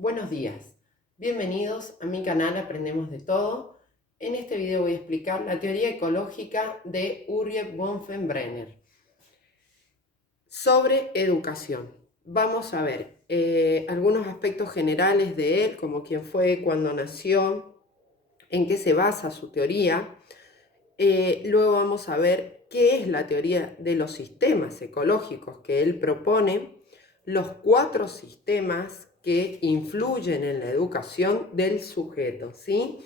Buenos días, bienvenidos a mi canal Aprendemos de Todo. En este video voy a explicar la teoría ecológica de Urie Bonfenbrenner sobre educación. Vamos a ver algunos aspectos generales de él, como quién fue, cuándo nació, en qué se basa su teoría. Luego vamos a ver qué es la teoría de los sistemas ecológicos que él propone, los 4 sistemas que influyen en la educación del sujeto, ¿sí?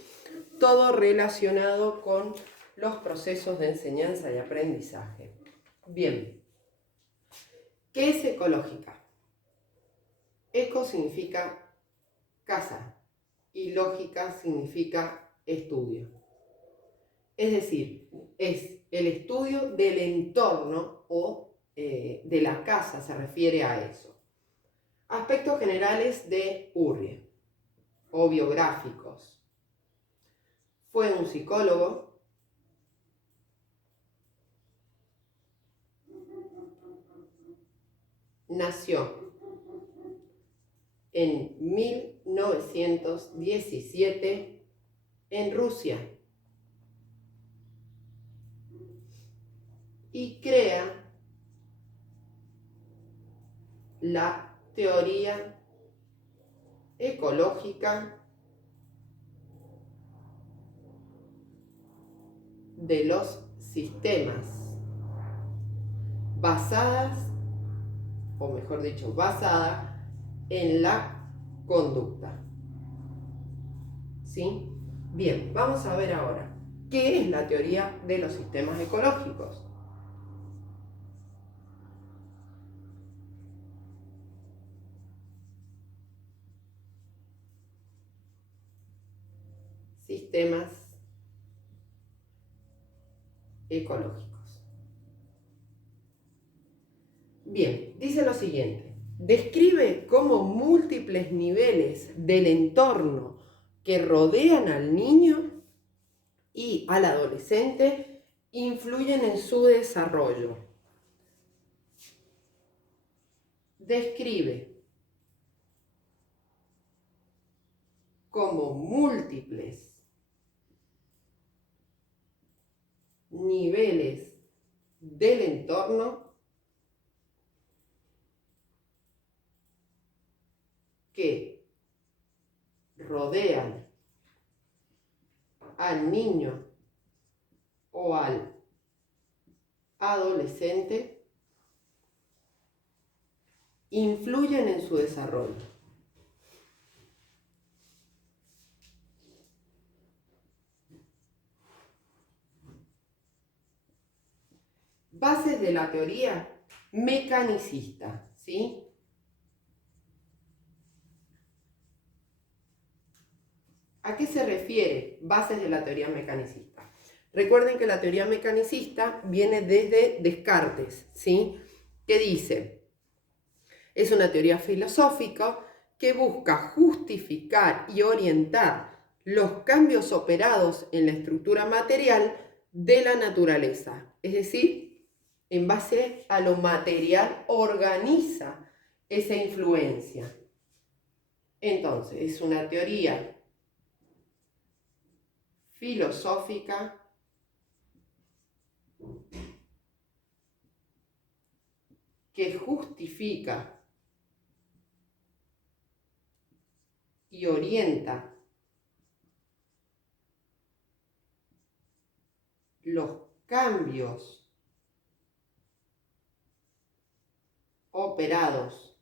Todo relacionado con los procesos de enseñanza y aprendizaje. Bien, ¿qué es ecológica? Eco significa casa y lógica significa estudio. Es decir, es el estudio del entorno o de la casa, se refiere a eso. Aspectos generales de Urie o biográficos. Fue un psicólogo, nació en 1917 en Rusia y crea la teoría ecológica de los sistemas, basada en la conducta. ¿Sí? Bien, vamos a ver ahora, ¿qué es la teoría de los sistemas ecológicos? Sistemas ecológicos. Bien, dice lo siguiente. Describe cómo múltiples niveles del entorno que rodean al niño y al adolescente influyen en su desarrollo. Describe cómo múltiples niveles del entorno que rodean al niño o al adolescente influyen en su desarrollo. Bases de la teoría mecanicista, ¿sí? ¿A qué se refiere bases de la teoría mecanicista? Recuerden que la teoría mecanicista viene desde Descartes, ¿sí? Que dice, es una teoría filosófica que busca justificar y orientar los cambios operados en la estructura material de la naturaleza. Es decir, en base a lo material organiza esa influencia. Entonces, es una teoría filosófica que justifica y orienta los cambios operados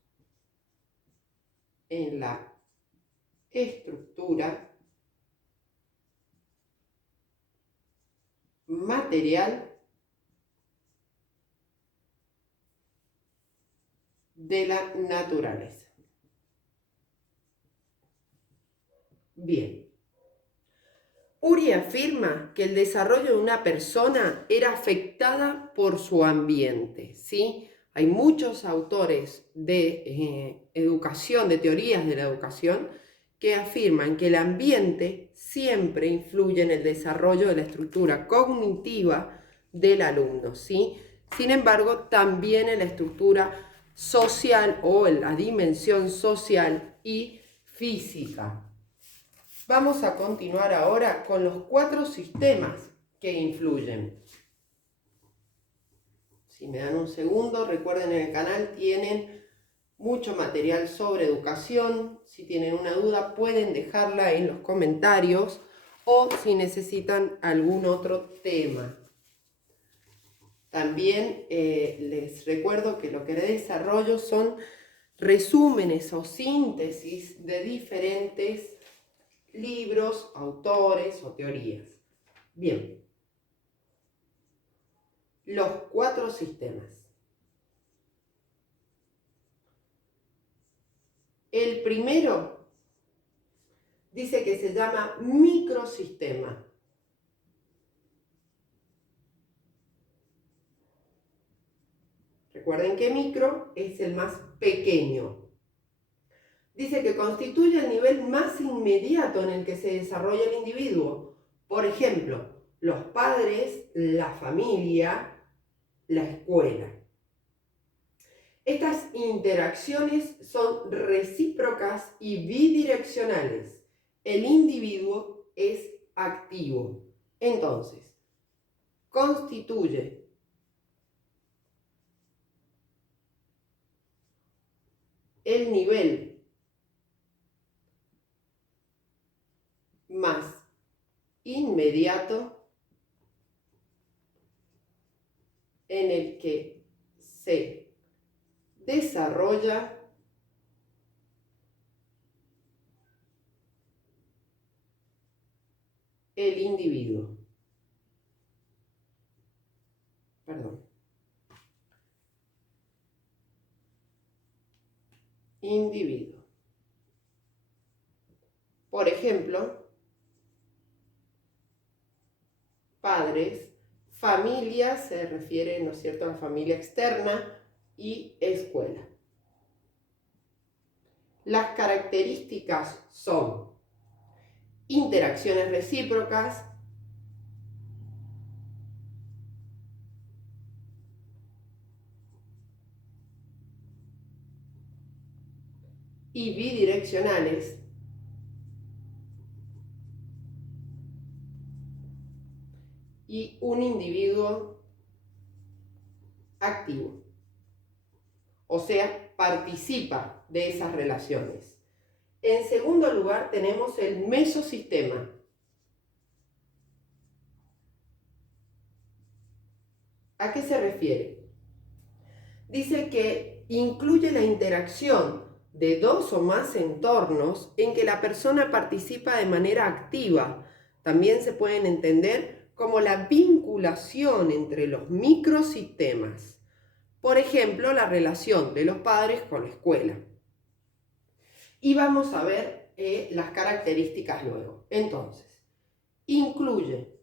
en la estructura material de la naturaleza. Bien. Urie afirma que el desarrollo de una persona era afectada por su ambiente, ¿sí? Hay muchos autores de educación, de teorías de la educación, que afirman que el ambiente siempre influye en el desarrollo de la estructura cognitiva del alumno, ¿sí? Sin embargo, también en la estructura social o en la dimensión social y física. Vamos a continuar ahora con los 4 sistemas que influyen. Si me dan un segundo, recuerden en el canal tienen mucho material sobre educación. Si tienen una duda pueden dejarla en los comentarios o si necesitan algún otro tema. También les recuerdo que lo que les desarrollo son resúmenes o síntesis de diferentes libros, autores o teorías. Bien, los 4 sistemas. El primero dice que se llama microsistema. Recuerden que micro es el más pequeño. Dice que constituye el nivel más inmediato en el que se desarrolla el individuo. Por ejemplo, los padres, la familia, la escuela. Estas interacciones son recíprocas y bidireccionales. El individuo es activo. Entonces, constituye el nivel más inmediato en el que se desarrolla el individuo. Individuo. Por ejemplo, padres, familia se refiere, ¿no es cierto?, a la familia externa y escuela. Las características son interacciones recíprocas, y bidireccionales, y un individuo activo, o sea, participa de esas relaciones. En segundo lugar tenemos el mesosistema. ¿A qué se refiere? Dice que incluye la interacción de 2 o más entornos en que la persona participa de manera activa. También se pueden entender como la vinculación entre los microsistemas. Por ejemplo, la relación de los padres con la escuela. Y vamos a ver las características luego. Entonces, incluye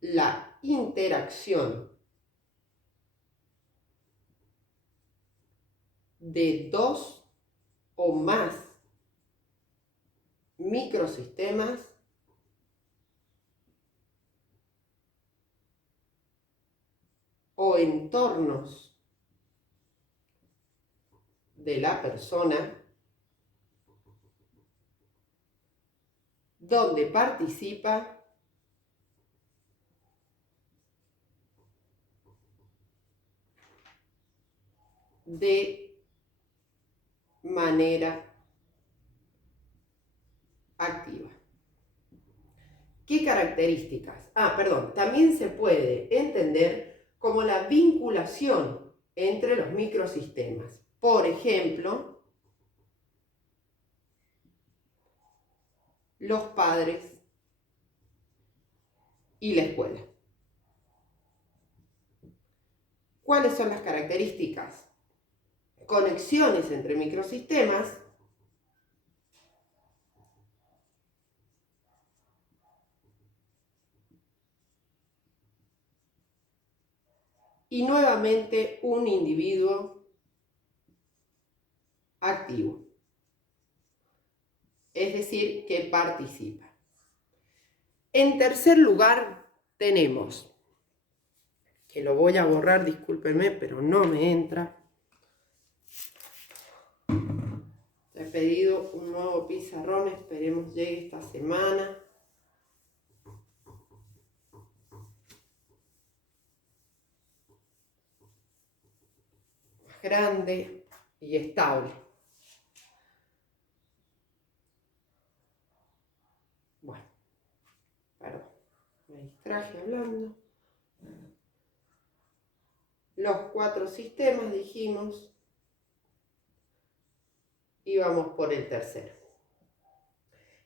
la interacción de 2 o más microsistemas o entornos de la persona donde participa de manera activa. ¿Qué características? También se puede entender como la vinculación entre los microsistemas. Por ejemplo, los padres y la escuela. ¿Cuáles son las características? Conexiones entre microsistemas, y nuevamente un individuo activo, es decir, que participa. En tercer lugar tenemos, que lo voy a borrar, discúlpenme, pero no me entra. pedido un nuevo pizarrón, esperemos llegue esta semana. Más grande y estable. Bueno, perdón, me distraje hablando. Los 4 sistemas dijimos y vamos por el tercero.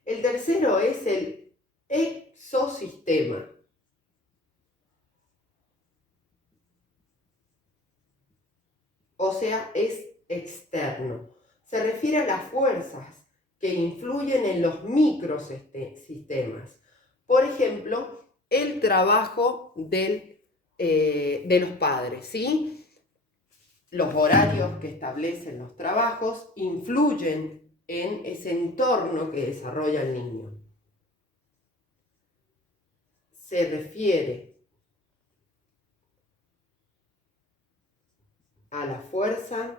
El tercero es el exosistema. O sea, es externo. Se refiere a las fuerzas que influyen en los microsistemas. Por ejemplo, el trabajo de los padres, ¿sí? Los horarios que establecen los trabajos influyen en ese entorno que desarrolla el niño. Se refiere a la fuerza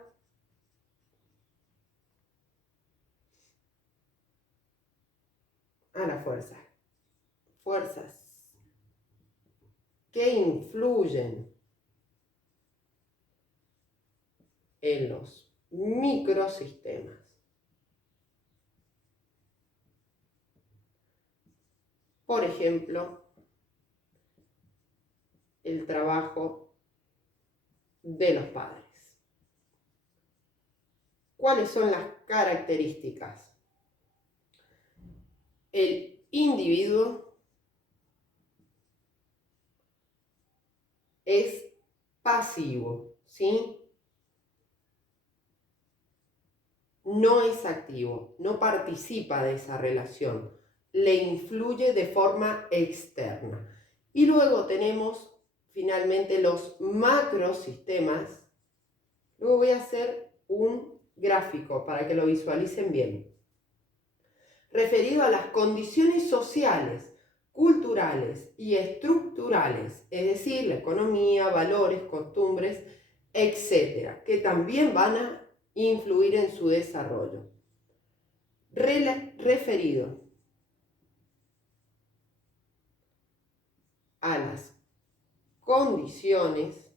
fuerzas que influyen en los microsistemas. Por ejemplo, el trabajo de los padres. ¿Cuáles son las características? El individuo es pasivo, ¿sí? No es activo, no participa de esa relación, le influye de forma externa. Y luego tenemos finalmente los macrosistemas. Luego voy a hacer un gráfico para que lo visualicen bien. Referido a las condiciones sociales, culturales y estructurales, es decir, la economía, valores, costumbres, etcétera, que también van a influir en su desarrollo. Referido a las condiciones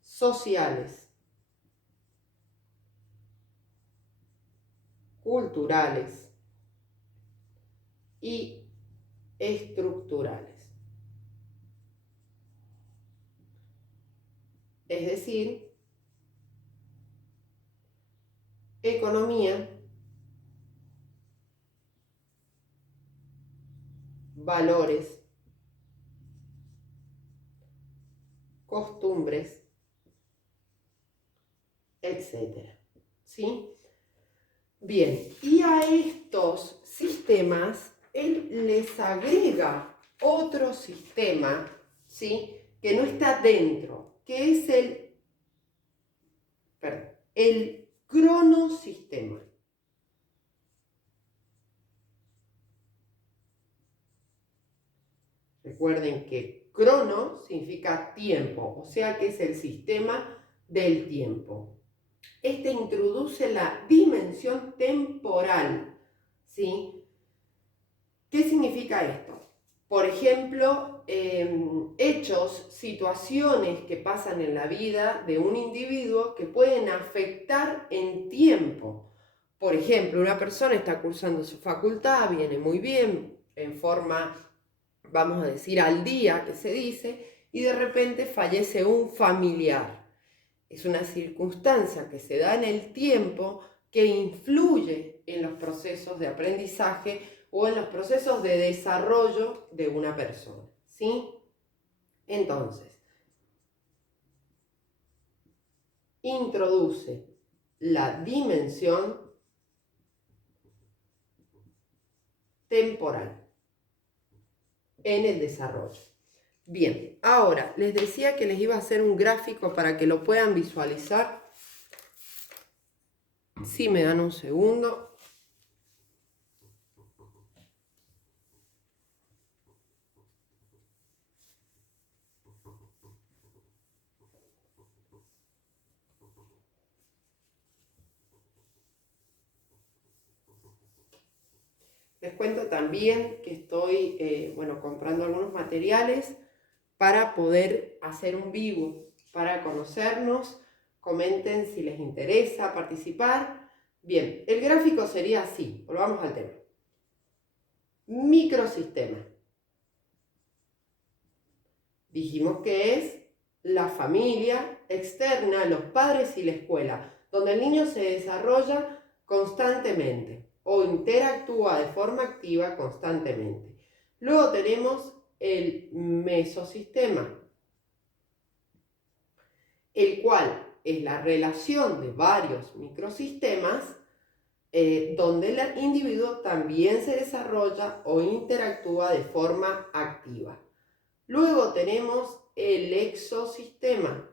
sociales, culturales y estructurales. Es decir, economía, valores, costumbres, etcétera. ¿Sí? Bien, y a estos sistemas él les agrega otro sistema, ¿sí? Que no está dentro, que es el cronosistema. Recuerden que crono significa tiempo, o sea que es el sistema del tiempo. Este introduce la dimensión temporal, ¿sí? ¿Qué significa esto? Por ejemplo, hechos, situaciones que pasan en la vida de un individuo que pueden afectar en tiempo. Por ejemplo, una persona está cursando su facultad, viene muy bien, en forma, vamos a decir, al día, que se dice, y de repente fallece un familiar. Es una circunstancia que se da en el tiempo que influye en los procesos de aprendizaje o en los procesos de desarrollo de una persona, ¿sí? Entonces, introduce la dimensión temporal en el desarrollo. Bien, ahora les decía que les iba a hacer un gráfico para que lo puedan visualizar. Si me dan un segundo. Les cuento también que estoy comprando algunos materiales para poder hacer un vivo, para conocernos. Comenten si les interesa participar. Bien, el gráfico sería así, volvamos al tema. Microsistema. Dijimos que es la familia externa, los padres y la escuela, donde el niño se desarrolla constantemente o interactúa de forma activa constantemente. Luego tenemos el mesosistema, el cual es la relación de varios microsistemas donde el individuo también se desarrolla o interactúa de forma activa. Luego tenemos el exosistema,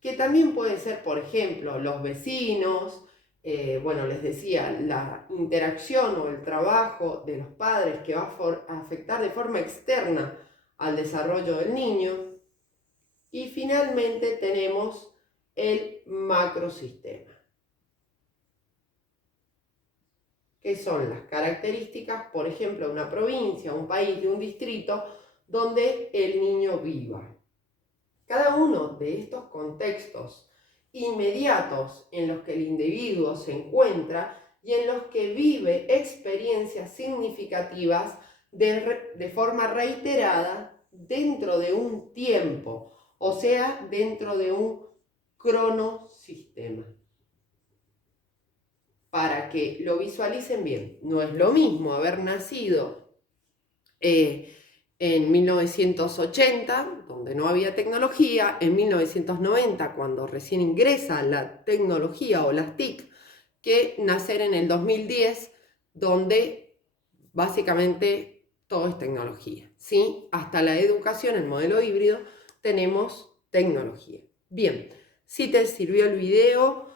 que también puede ser, por ejemplo, los vecinos, les decía, la interacción o el trabajo de los padres que va a afectar de forma externa al desarrollo del niño. Y finalmente tenemos el macrosistema, que son las características, por ejemplo, de una provincia, un país, de un distrito, donde el niño viva. Cada uno de estos contextos inmediatos en los que el individuo se encuentra y en los que vive experiencias significativas de forma reiterada dentro de un tiempo, o sea, dentro de un cronosistema. Para que lo visualicen bien, no es lo mismo haber nacido en 1980, donde no había tecnología, en 1990, cuando recién ingresa la tecnología o las TIC, que nacer en el 2010, donde básicamente todo es tecnología, ¿sí? Hasta la educación, el modelo híbrido, tenemos tecnología. Bien, si te sirvió el video,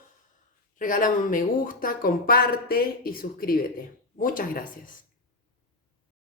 regálame un me gusta, comparte y suscríbete. Muchas gracias.